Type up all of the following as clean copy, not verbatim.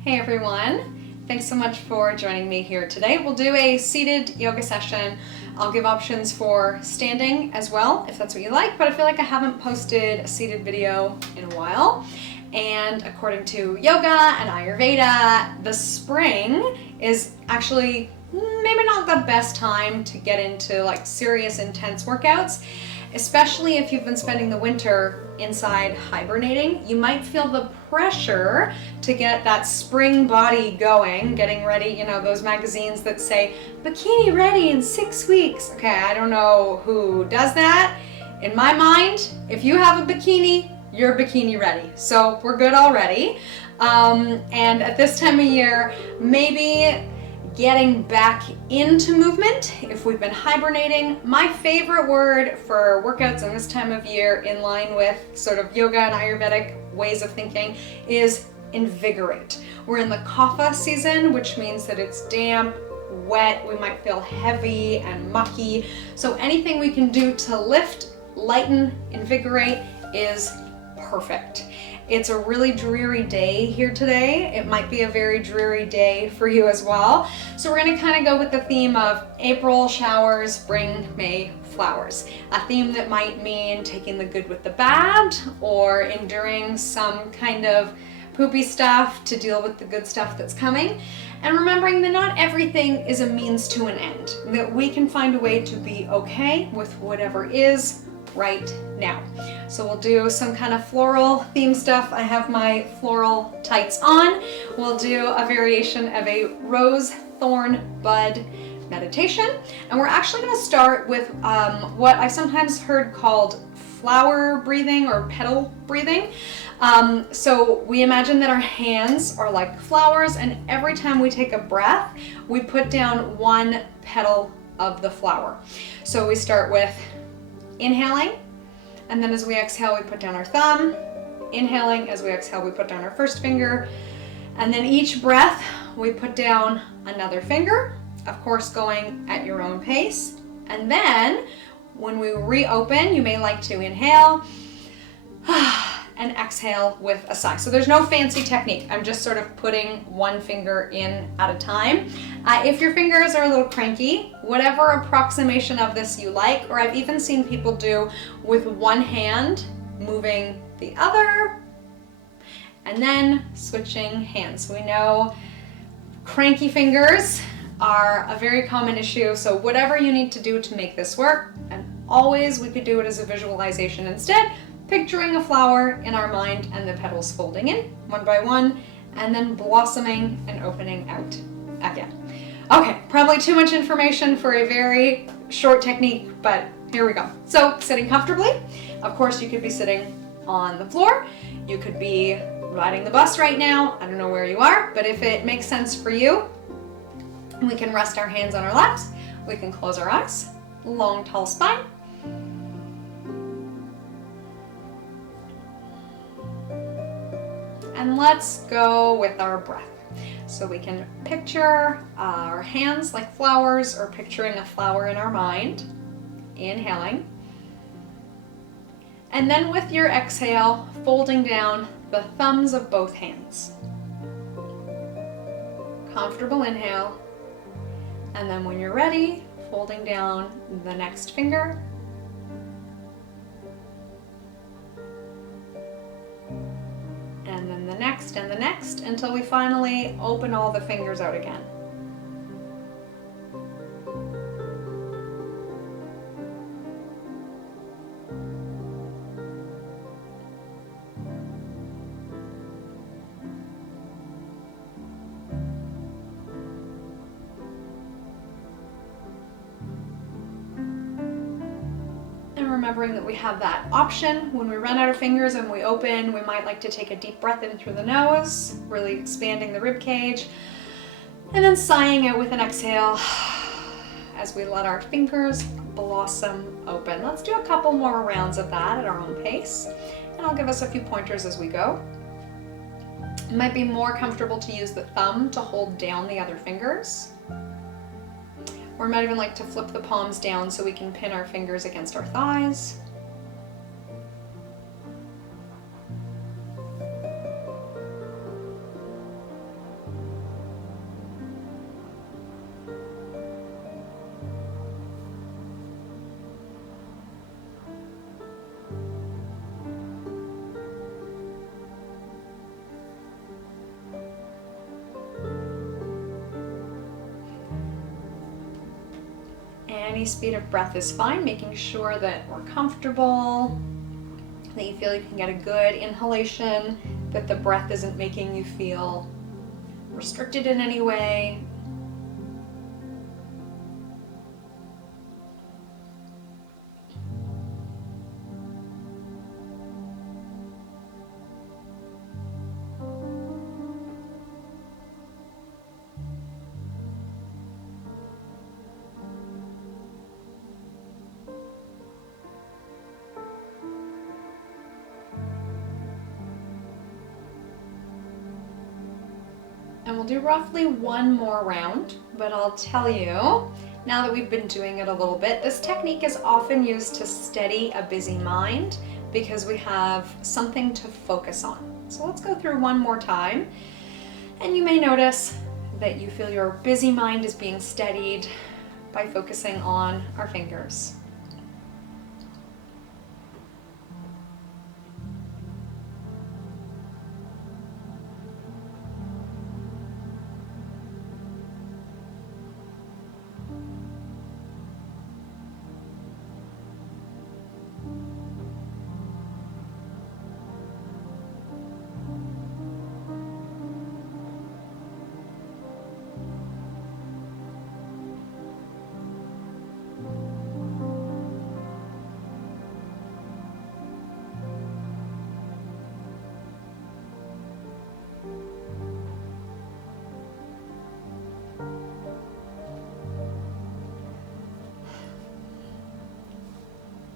Hey everyone, thanks so much for joining me here today. We'll do a seated yoga session. I'll give options for standing as well, if that's what you like, but I feel like I haven't posted a seated video in a while. And according to yoga and Ayurveda, the spring is actually maybe not the best time to get into like serious intense workouts, especially if you've been spending the winter inside hibernating. You might feel the pressure to get that spring body going, getting ready, you know, those magazines that say bikini ready in 6 weeks. Okay, I don't know who does that. In my mind, if you have a bikini, you're bikini ready. So we're good already. And at this time of year, maybe getting back into movement if we've been hibernating. My favorite word for workouts in this time of year, in line with sort of yoga and Ayurvedic ways of thinking, is invigorate. We're in the kapha season, which means that it's damp, wet, we might feel heavy and mucky. So anything we can do to lift, lighten, invigorate is perfect. It's a really dreary day here today. It might be a very dreary day for you as well. So we're gonna kind of go with the theme of April showers, bring May flowers. A theme that might mean taking the good with the bad, or enduring some kind of poopy stuff to deal with the good stuff that's coming. And remembering that not everything is a means to an end, that we can find a way to be okay with whatever is right now. So we'll do some kind of floral theme stuff. I have my floral tights on. We'll do a variation of a rose thorn bud meditation. And we're actually going to start with what I sometimes heard called flower breathing or petal breathing. So we imagine that our hands are like flowers, and every time we take a breath, we put down one petal of the flower. So we start with inhaling, and then as we exhale, we put down our thumb. Inhaling, as we exhale, we put down our first finger. And then each breath, we put down another finger, of course, going at your own pace. And then when we reopen, you may like to inhale and exhale with a sigh. So there's no fancy technique. I'm just sort of putting one finger in at a time. If your fingers are a little cranky, whatever approximation of this you like, or I've even seen people do with one hand moving the other and then switching hands. We know cranky fingers are a very common issue, so whatever you need to do to make this work, and always we could do it as a visualization instead, picturing a flower in our mind and the petals folding in one by one and then blossoming and opening out again. Okay, probably too much information for a very short technique, but here we go. So sitting comfortably. Of course, you could be sitting on the floor. You could be riding the bus right now. I don't know where you are, but if it makes sense for you, we can rest our hands on our laps. We can close our eyes. Long, tall spine. And let's go with our breath. So we can picture our hands like flowers, or picturing a flower in our mind. Inhaling. And then with your exhale, folding down the thumbs of both hands. Comfortable inhale. And then when you're ready, folding down the next finger. And then the next and the next, until we finally open all the fingers out again. Remembering that we have that option when we run out of fingers and we open. We might like to take a deep breath in through the nose, really expanding the rib cage, and then sighing out with an exhale as we let our fingers blossom open. Let's do a couple more rounds of that at our own pace, and I'll give us a few pointers as we go. It might be more comfortable to use the thumb to hold down the other fingers. Or we might even like to flip the palms down so we can pin our fingers against our thighs. Any speed of breath is fine, making sure that we're comfortable, that you feel you can get a good inhalation, that the breath isn't making you feel restricted in any way. And we'll do roughly one more round, but I'll tell you, now that we've been doing it a little bit, this technique is often used to steady a busy mind because we have something to focus on. So let's go through one more time. And you may notice that you feel your busy mind is being steadied by focusing on our fingers.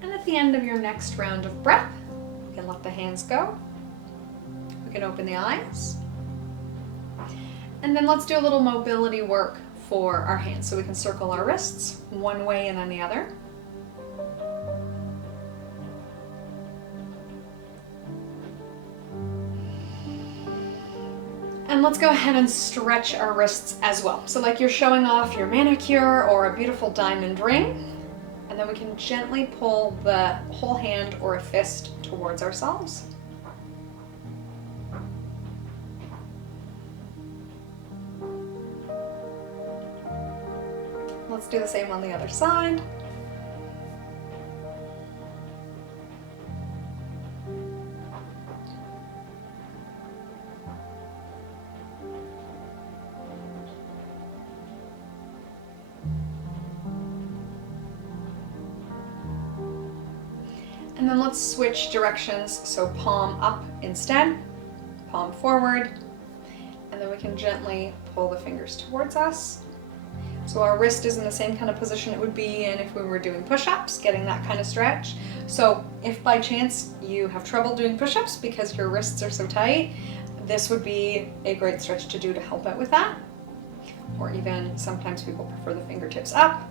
At the end of your next round of breath, you can let the hands go. We can open the eyes. And then let's do a little mobility work for our hands. So we can circle our wrists one way and then the other. And let's go ahead and stretch our wrists as well. So like you're showing off your manicure or a beautiful diamond ring. And then we can gently pull the whole hand or a fist towards ourselves. Let's do the same on the other side. And then let's switch directions, so palm up instead, palm forward, and then we can gently pull the fingers towards us. So our wrist is in the same kind of position it would be in if we were doing push-ups, getting that kind of stretch. So if by chance you have trouble doing push-ups because your wrists are so tight, this would be a great stretch to do to help out with that. Or even sometimes people prefer the fingertips up.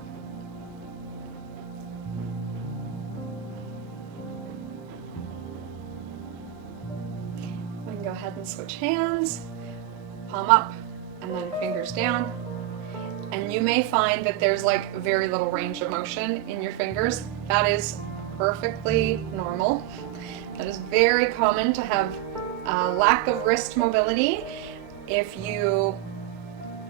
Go ahead and switch hands, palm up and then fingers down. And you may find that there's like very little range of motion in your fingers. That is perfectly normal. That is very common to have a lack of wrist mobility. If you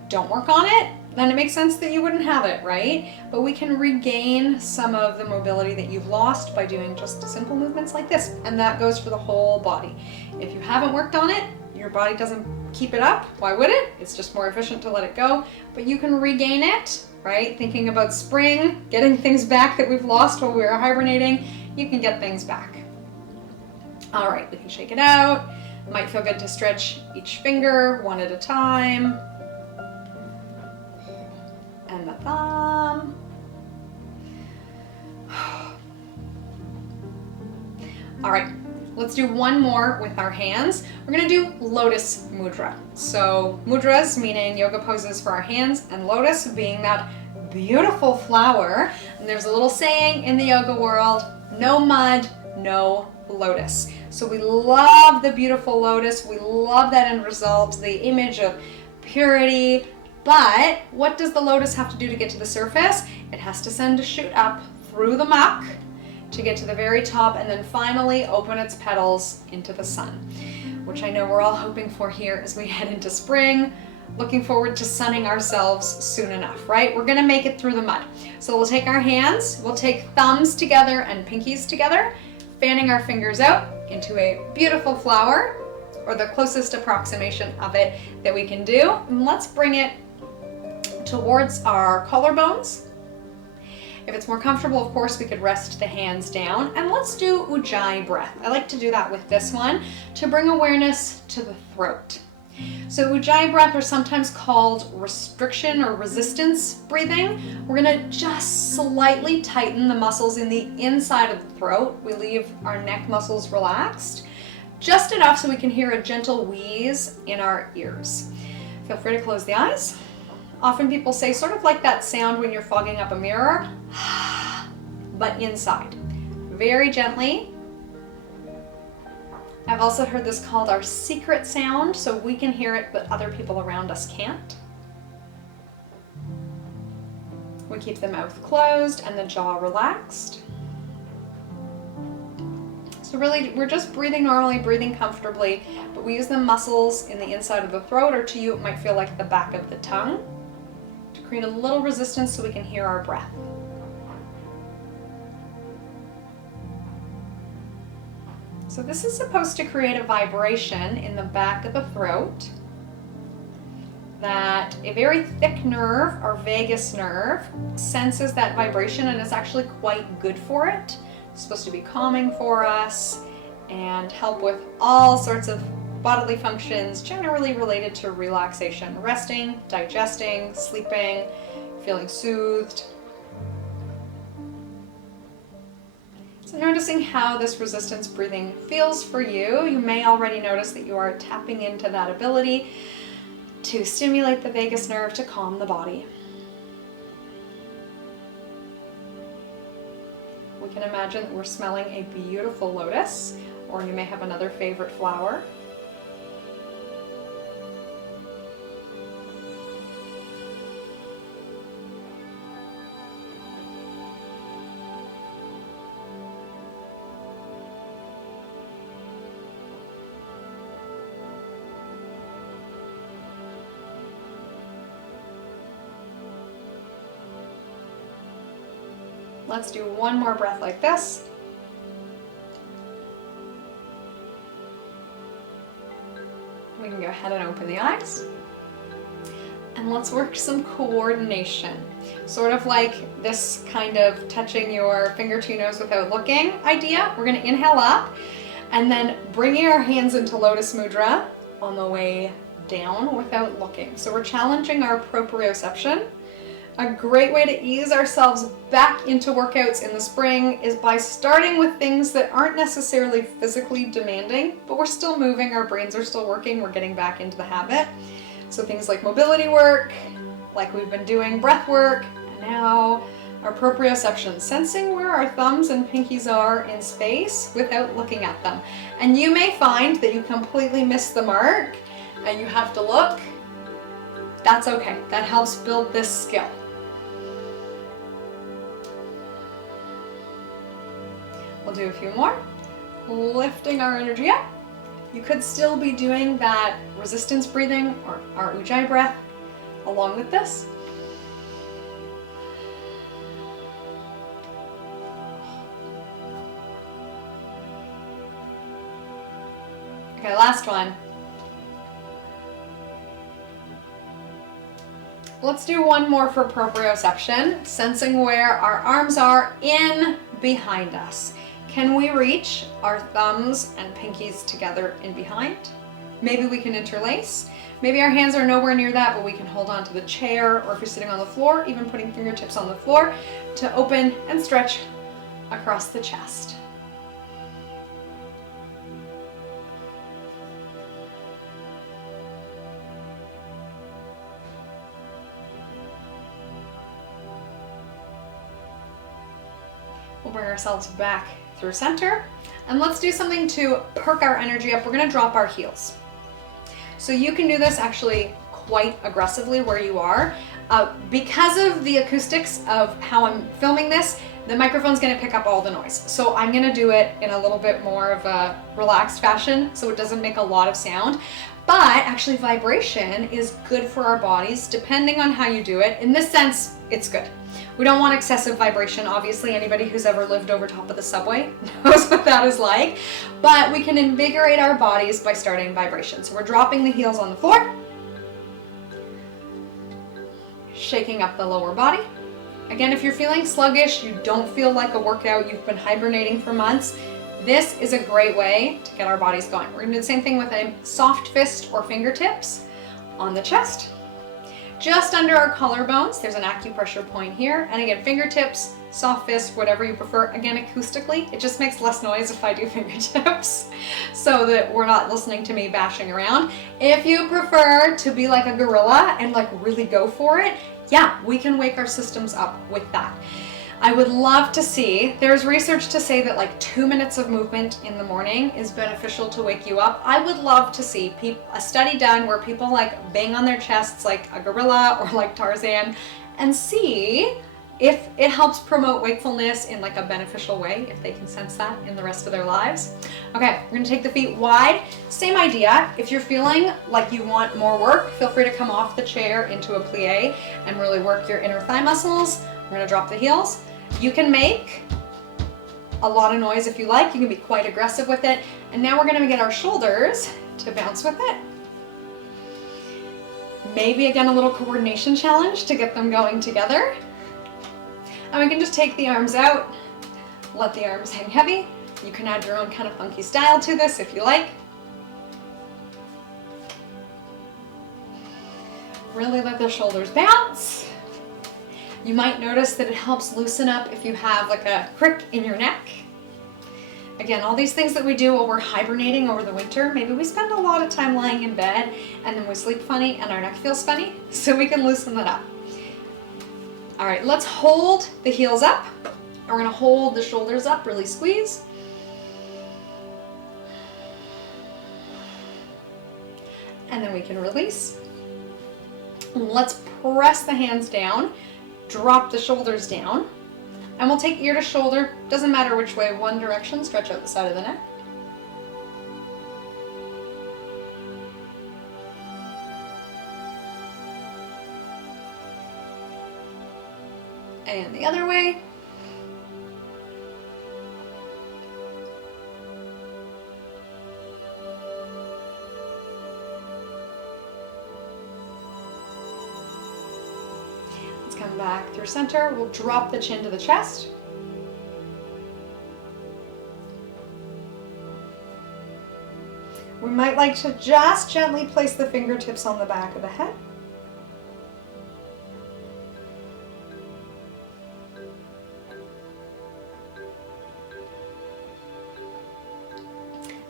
don't work on it, then it makes sense that you wouldn't have it, right? But we can regain some of the mobility that you've lost by doing just simple movements like this. And that goes for the whole body. If you haven't worked on it, your body doesn't keep it up. Why would it? It's just more efficient to let it go. But you can regain it, right? Thinking about spring, getting things back that we've lost while we were hibernating, you can get things back. All right, we can shake it out. Might feel good to stretch each finger one at a time. And the thumb. All right, let's do one more with our hands. We're gonna do lotus mudra. So mudras meaning yoga poses for our hands, and lotus being that beautiful flower. And there's a little saying in the yoga world, no mud, no lotus. So we love the beautiful lotus. We love that end result, the image of purity. But what does the lotus have to do to get to the surface? It has to send a shoot up through the muck to get to the very top and then finally open its petals into the sun, which I know we're all hoping for here as we head into spring. looking forward to sunning ourselves soon enough, right? We're gonna make it through the mud. So we'll take our hands, we'll take thumbs together and pinkies together, fanning our fingers out into a beautiful flower, or the closest approximation of it that we can do. And let's bring it towards our collarbones. If it's more comfortable, of course, we could rest the hands down. And let's do Ujjayi breath. I like to do that with this one to bring awareness to the throat. So Ujjayi breath are sometimes called restriction or resistance breathing. We're gonna just slightly tighten the muscles in the inside of the throat. We leave our neck muscles relaxed, just enough so we can hear a gentle wheeze in our ears. Feel free to close the eyes. Often people say sort of like that sound when you're fogging up a mirror, but inside. Very gently. I've also heard this called our secret sound, so we can hear it, but other people around us can't. We keep the mouth closed and the jaw relaxed. So really, we're just breathing normally, breathing comfortably, but we use the muscles in the inside of the throat, or to you it might feel like the back of the tongue, to create a little resistance so we can hear our breath. So this is supposed to create a vibration in the back of the throat that a very thick nerve, our vagus nerve, senses that vibration and is actually quite good for it. It's supposed to be calming for us and help with all sorts of bodily functions generally related to relaxation, resting, digesting, sleeping, feeling soothed. So noticing how this resistance breathing feels for you, you may already notice that you are tapping into that ability to stimulate the vagus nerve to calm the body. We can imagine that we're smelling a beautiful lotus, or you may have another favorite flower. Let's do one more breath like this. We can go ahead and open the eyes. And let's work some coordination. Sort of like this kind of touching your finger to your nose without looking idea. We're gonna inhale up and then bringing our hands into Lotus Mudra on the way down without looking. So we're challenging our proprioception. A great way to ease ourselves back into workouts in the spring is by starting with things that aren't necessarily physically demanding, but we're still moving, our brains are still working, we're getting back into the habit. So things like mobility work, like we've been doing breath work, and now our proprioception, sensing where our thumbs and pinkies are in space without looking at them. And you may find that you completely miss the mark and you have to look. That's okay, that helps build this skill. We'll do a few more, lifting our energy up. You could still be doing that resistance breathing or our Ujjayi breath along with this. Okay, last one. Let's do one more for proprioception, sensing where our arms are in behind us. Can we reach our thumbs and pinkies together in behind? Maybe we can interlace. Maybe our hands are nowhere near that, but we can hold on to the chair, or if you're sitting on the floor, even putting fingertips on the floor to open and stretch across the chest. We'll bring ourselves back through center, and let's do something to perk our energy up. We're gonna drop our heels. So you can do this actually quite aggressively where you are. Because of the acoustics of how I'm filming this, the microphone's gonna pick up all the noise. So I'm gonna do it in a little bit more of a relaxed fashion so it doesn't make a lot of sound. But actually vibration is good for our bodies depending on how you do it. In this sense, it's good. We don't want excessive vibration. Obviously, anybody who's ever lived over top of the subway knows what that is like. But we can invigorate our bodies by starting vibration. So we're dropping the heels on the floor, shaking up the lower body. Again, if you're feeling sluggish, you don't feel like a workout, you've been hibernating for months, this is a great way to get our bodies going. We're gonna do the same thing with a soft fist or fingertips on the chest. Just under our collarbones, there's an acupressure point here. And again, fingertips, soft fist, whatever you prefer. Again, acoustically, it just makes less noise if I do fingertips so that we're not listening to me bashing around. If you prefer to be like a gorilla and like really go for it, yeah, we can wake our systems up with that. I would love to see, there's research to say that like 2 minutes of movement in the morning is beneficial to wake you up. I would love to see a study done where people like bang on their chests like a gorilla or like Tarzan and see if it helps promote wakefulness in like a beneficial way, if they can sense that in the rest of their lives. Okay, we're gonna take the feet wide. Same idea. If you're feeling like you want more work, feel free to come off the chair into a plie and really work your inner thigh muscles. We're gonna drop the heels. You can make a lot of noise if you like. You can be quite aggressive with it. And now we're gonna get our shoulders to bounce with it. Maybe again, a little coordination challenge to get them going together. And we can just take the arms out, let the arms hang heavy. You can add your own kind of funky style to this if you like. Really let the shoulders bounce. You might notice that it helps loosen up if you have like a crick in your neck. Again, all these things that we do while we're hibernating over the winter, maybe we spend a lot of time lying in bed and then we sleep funny and our neck feels funny, so we can loosen that up. All right, let's hold the heels up. We're gonna hold the shoulders up, really squeeze. And then we can release. Let's press the hands down. Drop the shoulders down, and we'll take ear to shoulder, doesn't matter which way, one direction, stretch out the side of the neck. And the other way. Come back through center. We'll drop the chin to the chest. We might like to just gently place the fingertips on the back of the head.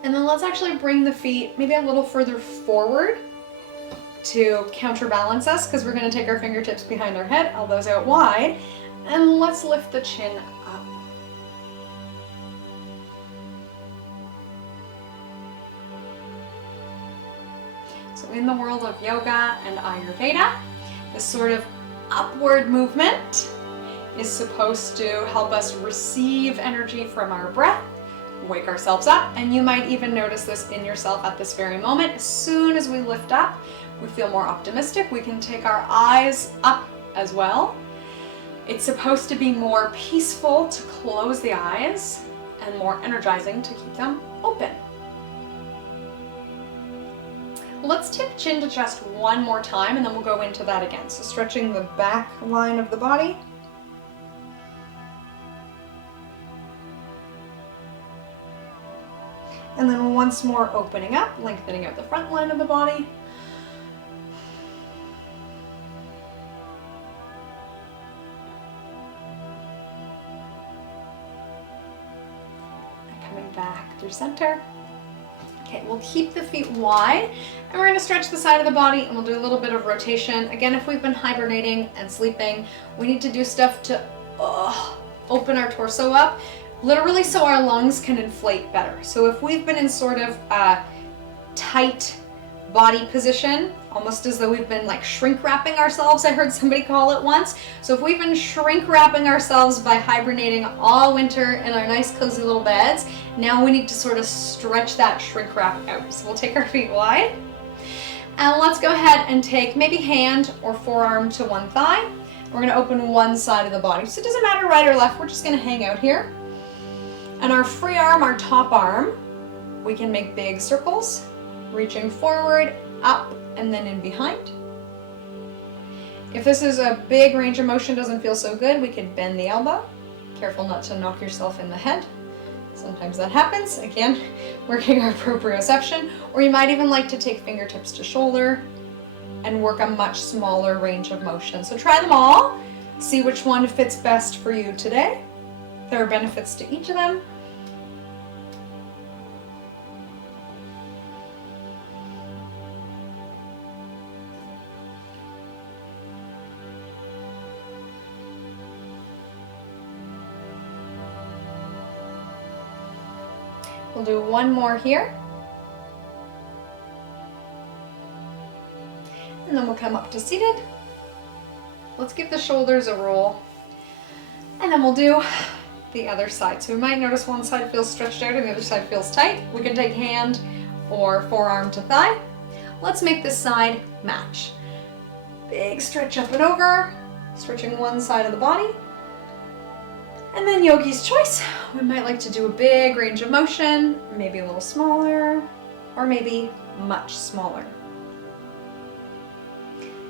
And then let's actually bring the feet maybe a little further forward to counterbalance us, because we're going to take our fingertips behind our head, elbows out wide, and let's lift the chin up. So in the world of yoga and Ayurveda, this sort of upward movement is supposed to help us receive energy from our breath, wake ourselves up, and you might even notice this in yourself at this very moment. As soon as we lift up, we feel more optimistic. We can take our eyes up as well. It's supposed to be more peaceful to close the eyes and more energizing to keep them open. Let's tip chin to chest one more time and then we'll go into that again. So stretching the back line of the body. And then once more opening up, lengthening out the front line of the body. Back through center. Okay, we'll keep the feet wide and we're going to stretch the side of the body and we'll do a little bit of rotation. Again, if we've been hibernating and sleeping, we need to do stuff to open our torso up, literally so our lungs can inflate better. So if we've been in sort of a tight body position, almost as though we've been like shrink wrapping ourselves, I heard somebody call it once. So if we've been shrink wrapping ourselves by hibernating all winter in our nice cozy little beds, now we need to sort of stretch that shrink wrap out. So we'll take our feet wide And let's go ahead and take maybe hand or forearm to one thigh. We're gonna open one side of the body. So it doesn't matter right or left, we're just gonna hang out here. And our free arm, our top arm, we can make big circles, reaching forward, up, and then in behind. If this is a big range of motion, doesn't feel so good, we could bend the elbow. Careful not to knock yourself in the head. Sometimes that happens. Again, working our proprioception. Or you might even like to take fingertips to shoulder and work a much smaller range of motion. So try them all. See which one fits best for you today. There are benefits to each of them. We'll do one more here. And then we'll come up to seated. Let's give the shoulders a roll. And then we'll do the other side. So we might notice one side feels stretched out and the other side feels tight. We can take hand or forearm to thigh. Let's make this side match. Big stretch up and over, stretching one side of the body. And then yogi's choice. We might like to do a big range of motion, maybe a little smaller, or maybe much smaller.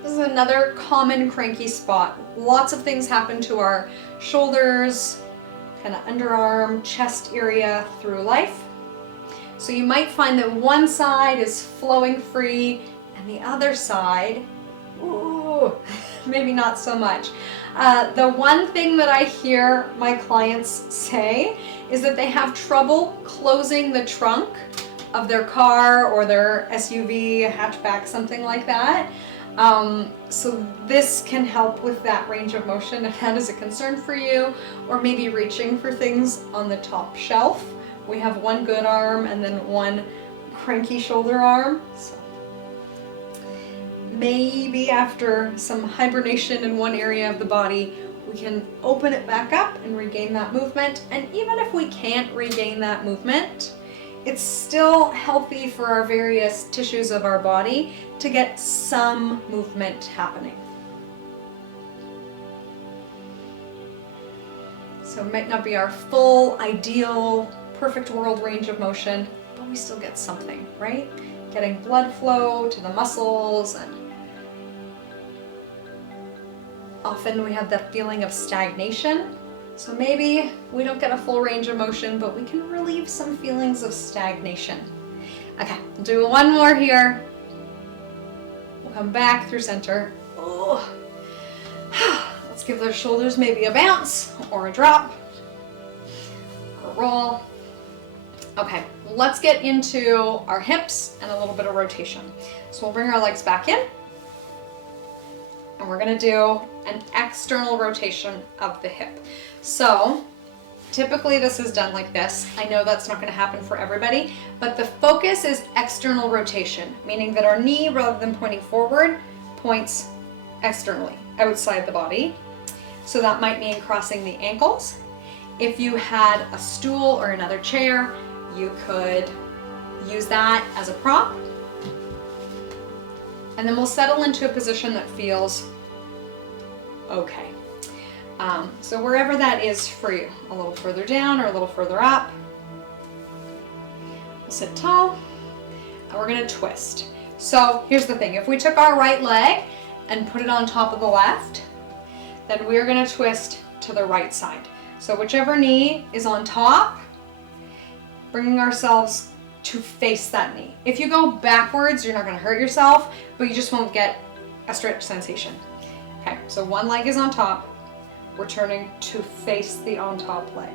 This is another common cranky spot. Lots of things happen to our shoulders, kind of underarm, chest area through life. So you might find that one side is flowing free and the other side, ooh, maybe not so much. The one thing that I hear my clients say is that they have trouble closing the trunk of their car or their SUV, hatchback, something like that. So this can help with that range of motion if that is a concern for you, or maybe reaching for things on the top shelf. We have one good arm and then one cranky shoulder arm. So maybe after some hibernation in one area of the body, we can open it back up and regain that movement. And even if we can't regain that movement, it's still healthy for our various tissues of our body to get some movement happening. So it might not be our full, ideal, perfect world range of motion, but we still get something, right? Getting blood flow to the muscles, and often we have that feeling of stagnation. So maybe we don't get a full range of motion, but we can relieve some feelings of stagnation. Okay, we'll do one more here. We'll come back through center. Oh. Let's give those shoulders maybe a bounce or a drop or a roll. Okay, let's get into our hips and a little bit of rotation. So we'll bring our legs back in and we're gonna do an external rotation of the hip. So typically this is done like this. I know that's not gonna happen for everybody, but the focus is external rotation, meaning that our knee, rather than pointing forward, points externally, outside the body. So that might mean crossing the ankles. If you had a stool or another chair, you could use that as a prop. And then we'll settle into a position that feels okay. So wherever that is for you, a little further down or a little further up. We'll sit tall and we're gonna twist. So here's the thing, if we took our right leg and put it on top of the left, then we're gonna twist to the right side. So whichever knee is on top, bringing ourselves to face that knee. If you go backwards, you're not gonna hurt yourself, but you just won't get a stretch sensation. Okay, so one leg is on top, we're turning to face the on top leg.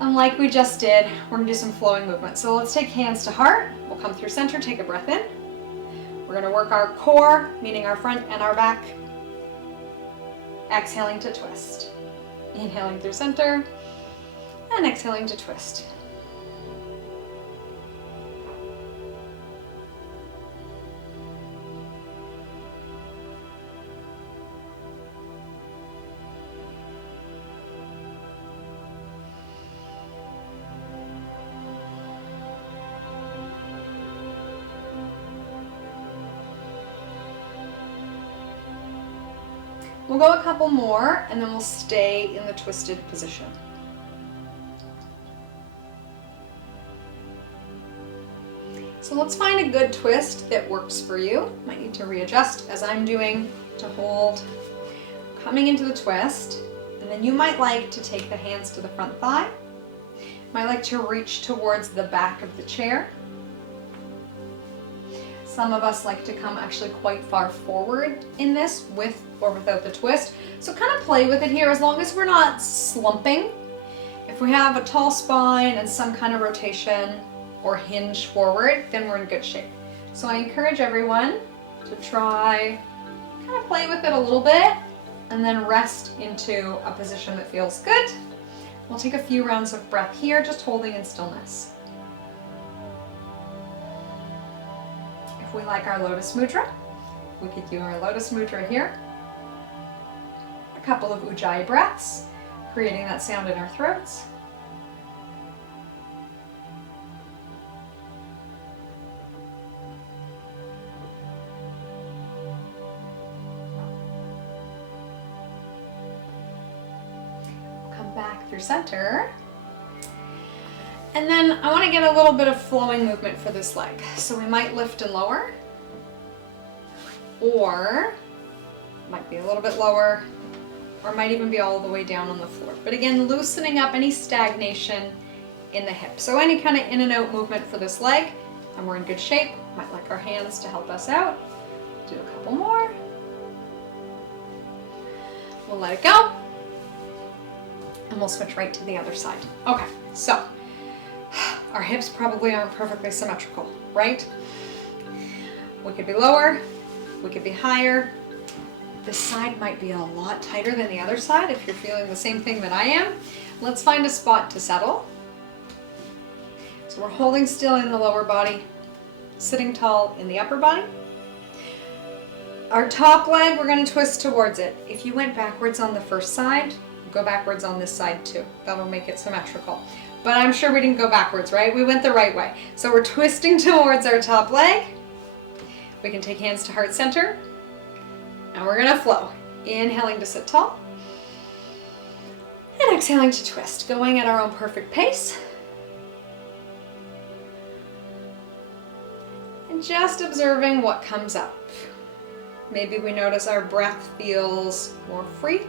And like we just did, we're gonna do some flowing movement. So let's take hands to heart. We'll come through center, take a breath in. We're gonna work our core, meaning our front and our back. Exhaling to twist. Inhaling through center and exhaling to twist. We'll go a couple more and then we'll stay in the twisted position. So let's find a good twist that works for you. Might need to readjust as I'm doing to hold. Coming into the twist, and then you might like to take the hands to the front thigh. Might like to reach towards the back of the chair. Some of us like to come actually quite far forward in this with or without the twist. So kind of play with it here as long as we're not slumping. If we have a tall spine and some kind of rotation or hinge forward, then we're in good shape. So I encourage everyone to try, kind of play with it a little bit and then rest into a position that feels good. We'll take a few rounds of breath here, just holding in stillness. If we like our Lotus Mudra, we could do our Lotus Mudra here. A couple of Ujjayi breaths, creating that sound in our throats. Back through center. And then I want to get a little bit of flowing movement for this leg. So we might lift and lower, or might be a little bit lower, or might even be all the way down on the floor. But again, loosening up any stagnation in the hip. So any kind of in and out movement for this leg, and we're in good shape. Might like our hands to help us out. Do a couple more. We'll let it go. And we'll switch right to the other side. Okay, so our hips probably aren't perfectly symmetrical, right? We could be lower, we could be higher. This side might be a lot tighter than the other side if you're feeling the same thing that I am. Let's find a spot to settle. So we're holding still in the lower body, sitting tall in the upper body. Our top leg, we're going to twist towards it. If you went backwards on the first side, go backwards on this side too. That'll make it symmetrical. But I'm sure we didn't go backwards, right? We went the right way. So we're twisting towards our top leg. We can take hands to heart center. And we're gonna flow. Inhaling to sit tall. And exhaling to twist. Going at our own perfect pace. And just observing what comes up. Maybe we notice our breath feels more free.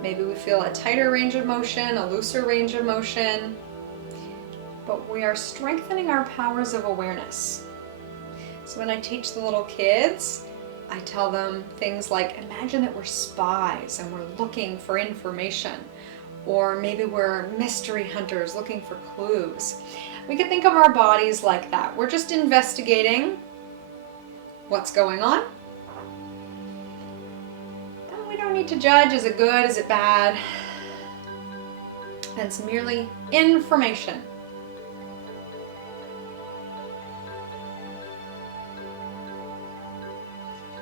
Maybe we feel a tighter range of motion, a looser range of motion, but we are strengthening our powers of awareness. So when I teach the little kids, I tell them things like, imagine that we're spies and we're looking for information, or maybe we're mystery hunters looking for clues. We can think of our bodies like that. We're just investigating what's going on. Need to judge, is it good, is it bad? It's merely information.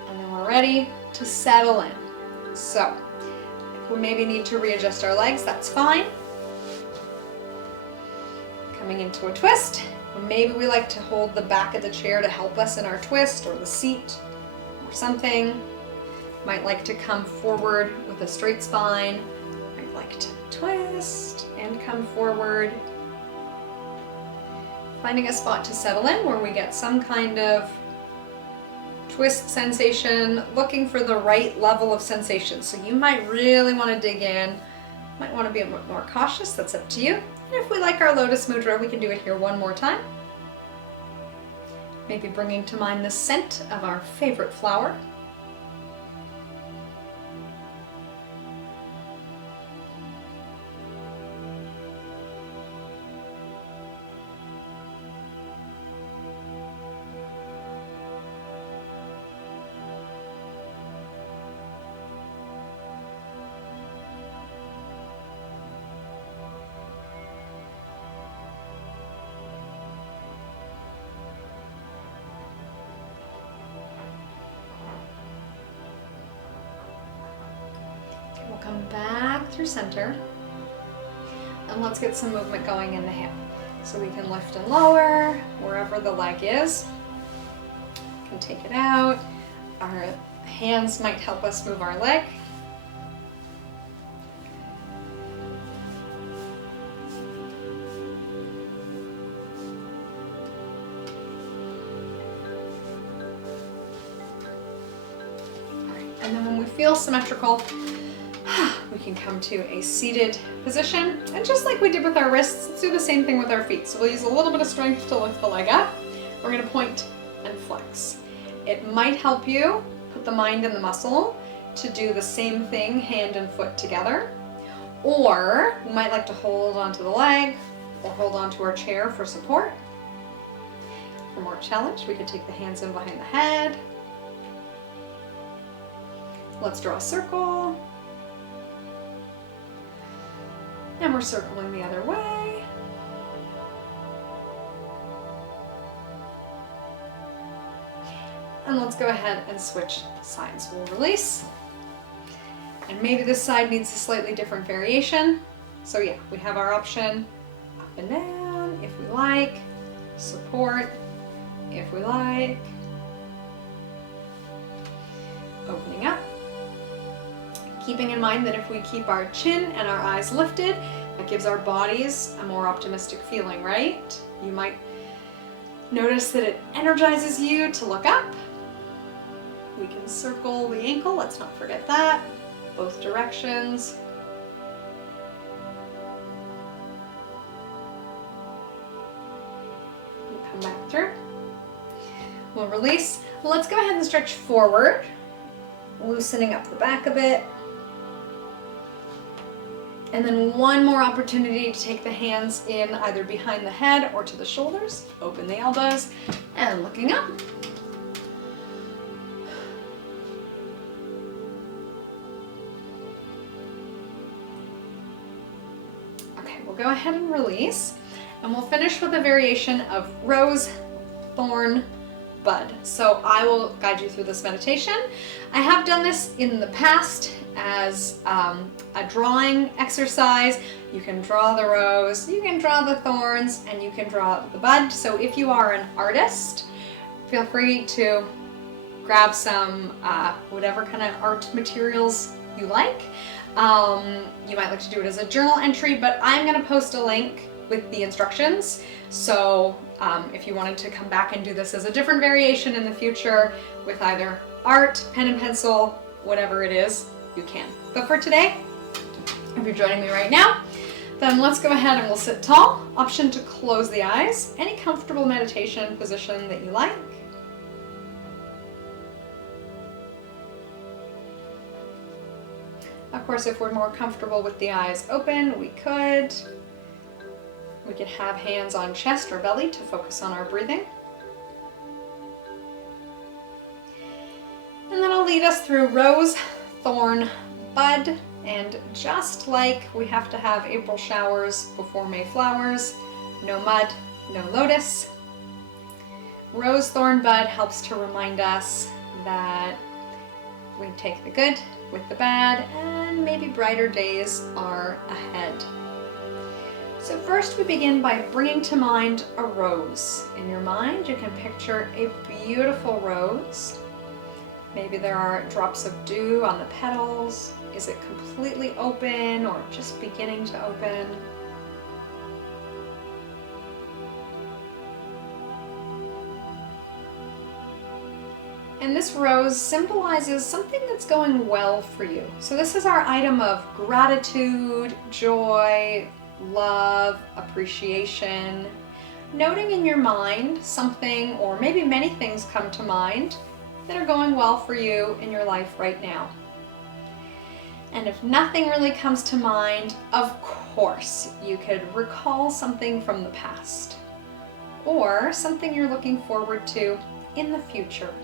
And then we're ready to settle in. So if we maybe need to readjust our legs, that's fine. Coming into a twist. Maybe we like to hold the back of the chair to help us in our twist, or the seat or something. Might like to come forward with a straight spine. Might like to twist and come forward. Finding a spot to settle in where we get some kind of twist sensation, looking for the right level of sensation. So you might really want to dig in, might want to be a bit more cautious, that's up to you. And if we like our Lotus Mudra, we can do it here one more time. Maybe bringing to mind the scent of our favorite flower. Come back through center, and let's get some movement going in the hip. So we can lift and lower wherever the leg is. We can take it out. Our Hands might help us move our leg. And then when we feel symmetrical, we can come to a seated position. And just like we did with our wrists, let's do the same thing with our feet. So we'll use a little bit of strength to lift the leg up. We're gonna point and flex. It might help you put the mind and the muscle to do the same thing, hand and foot together. Or we might like to hold onto the leg or hold onto our chair for support. For more challenge, we could take the hands in behind the head. Let's draw a circle. And we're circling the other way. And let's go ahead and switch sides. We'll release. And maybe this side needs a slightly different variation. So yeah, we have our option up and down if we like, support if we like, opening up. Keeping in mind that if we keep our chin and our eyes lifted, that gives our bodies a more optimistic feeling, right? You might notice that it energizes you to look up. We can circle the ankle, let's not forget that. Both directions. We'll come back through. We'll release. Let's go ahead and stretch forward, loosening up the back a bit. And then one more opportunity to take the hands in either behind the head or to the shoulders. Open the elbows and looking up. Okay, we'll go ahead and release. And we'll finish with a variation of rose, thorn, bud. So I will guide you through this meditation. I have done this in the past as a drawing exercise. You can draw the rose, you can draw the thorns, and you can draw the bud. So if you are an artist, feel free to grab some whatever kind of art materials you like. You might like to do it as a journal entry, but I'm going to post a link with the instructions. So if you wanted to come back and do this as a different variation in the future with either art, pen and pencil, whatever it is, you can. But for today, if you're joining me right now, then let's go ahead and we'll sit tall. Option to close the eyes. Any comfortable meditation position that you like. Of course, if we're more comfortable with the eyes open, we could have hands on chest or belly to focus on our breathing. And then I'll lead us through rose, thorn, bud, and just like we have to have April showers before May flowers, no mud, no lotus. Rose, thorn, bud helps to remind us that we take the good with the bad, and maybe brighter days are ahead. So first we begin by bringing to mind a rose. In your mind, you can picture a beautiful rose. Maybe there are drops of dew on the petals. Is it completely open or just beginning to open? And this rose symbolizes something that's going well for you. So this is our item of gratitude, joy, love, appreciation. Noting in your mind something, or maybe many things come to mind that are going well for you in your life right now. And if nothing really comes to mind, of course, you could recall something from the past or something you're looking forward to in the future.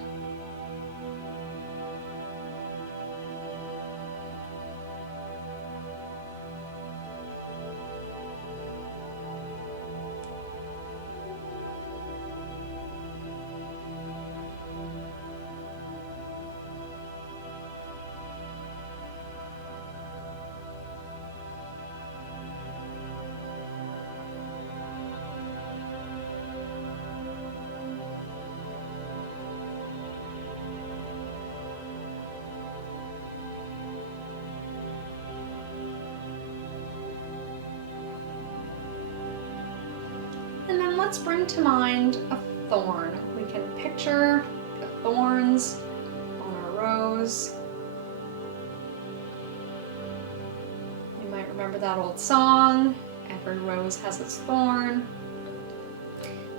And let's bring to mind a thorn. We can picture the thorns on our rose. You might remember that old song, "Every rose has its thorn."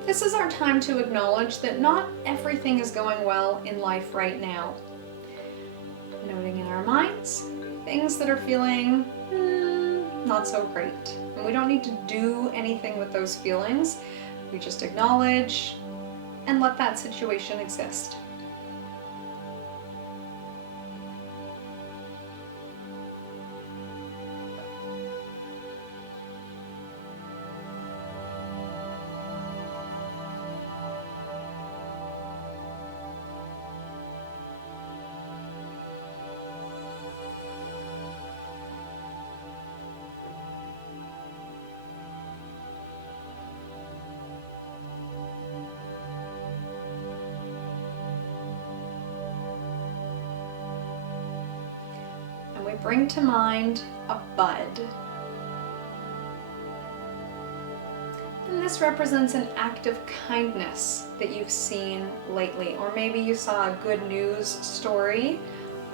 This is our time to acknowledge that not everything is going well in life right now. Noting in our minds things that are feeling not so great. And we don't need to do anything with those feelings. We just acknowledge and let that situation exist. We bring to mind a bud. And this represents an act of kindness that you've seen lately. Or maybe you saw a good news story,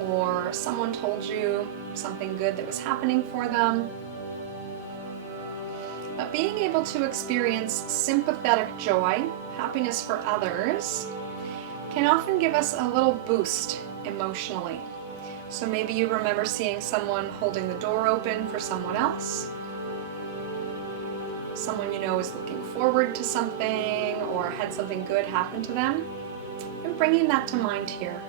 or someone told you something good that was happening for them. But being able to experience sympathetic joy, happiness for others, can often give us a little boost emotionally. So maybe you remember seeing someone holding the door open for someone else. Someone you know is looking forward to something or had something good happen to them. And bringing that to mind here.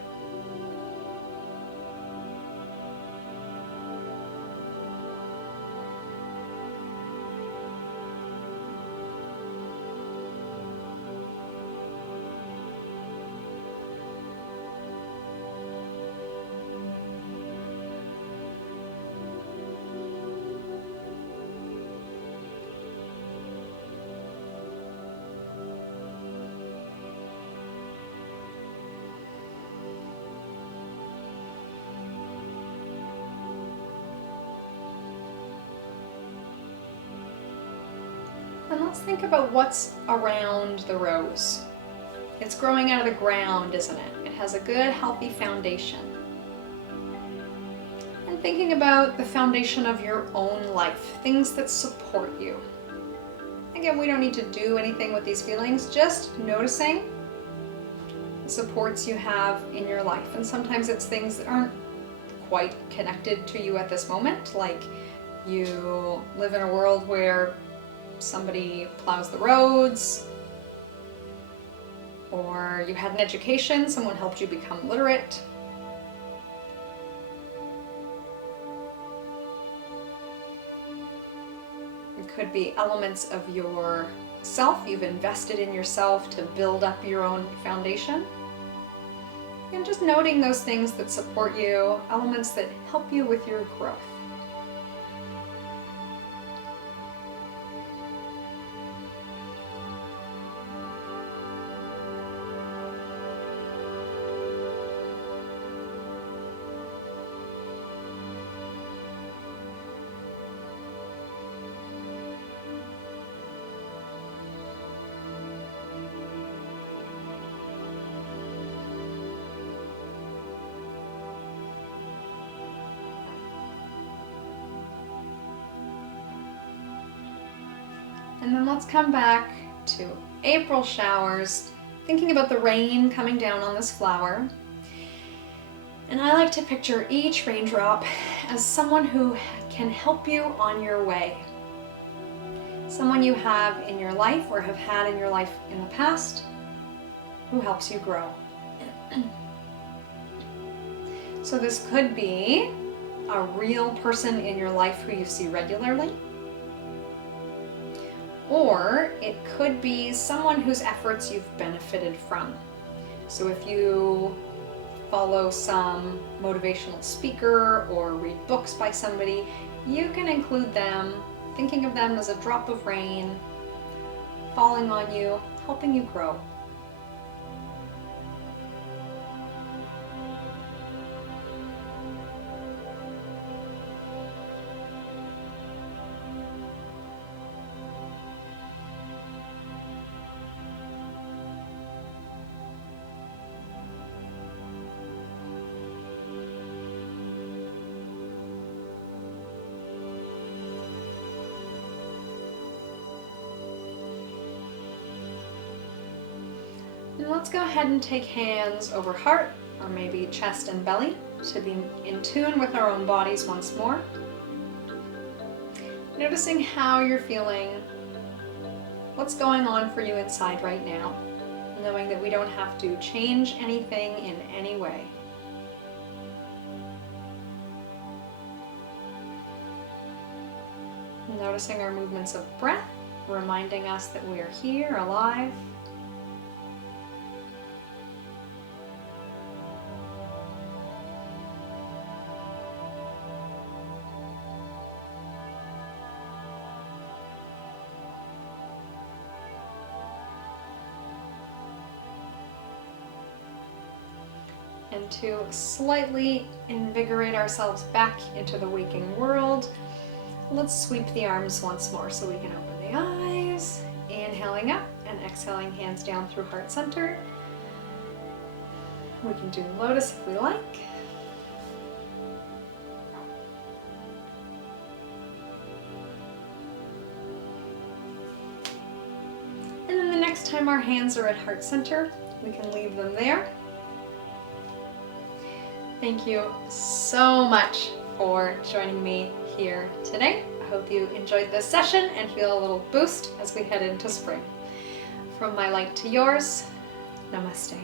And let's think about what's around the rose. It's growing out of the ground, isn't it? It has a good, healthy foundation. And thinking about the foundation of your own life, things that support you. Again, we don't need to do anything with these feelings, just noticing the supports you have in your life. And sometimes it's things that aren't quite connected to you at this moment, like you live in a world where somebody plows the roads, or you had an education, someone helped you become literate. It could be elements of yourself. You've invested in yourself to build up your own foundation. And just noting those things that support you, elements that help you with your growth. And then let's come back to April showers, thinking about the rain coming down on this flower. And I like to picture each raindrop as someone who can help you on your way. Someone you have in your life or have had in your life in the past who helps you grow. So this could be a real person in your life who you see regularly. Or it could be someone whose efforts you've benefited from. So if you follow some motivational speaker or read books by somebody, you can include them, thinking of them as a drop of rain, falling on you, helping you grow. let's go ahead and take hands over heart, or maybe chest and belly, to be in tune with our own bodies once more. Noticing how you're feeling, what's going on for you inside right now, knowing that we don't have to change anything in any way. Noticing our movements of breath, reminding us that we are here, alive. And to slightly invigorate ourselves back into the waking world, let's sweep the arms once more so we can open the eyes. Inhaling up and exhaling hands down through heart center. We can do lotus if we like. And then the next time our hands are at heart center, we can leave them there. Thank you so much for joining me here today. I hope you enjoyed this session and feel a little boost as we head into spring. From my light to yours, namaste.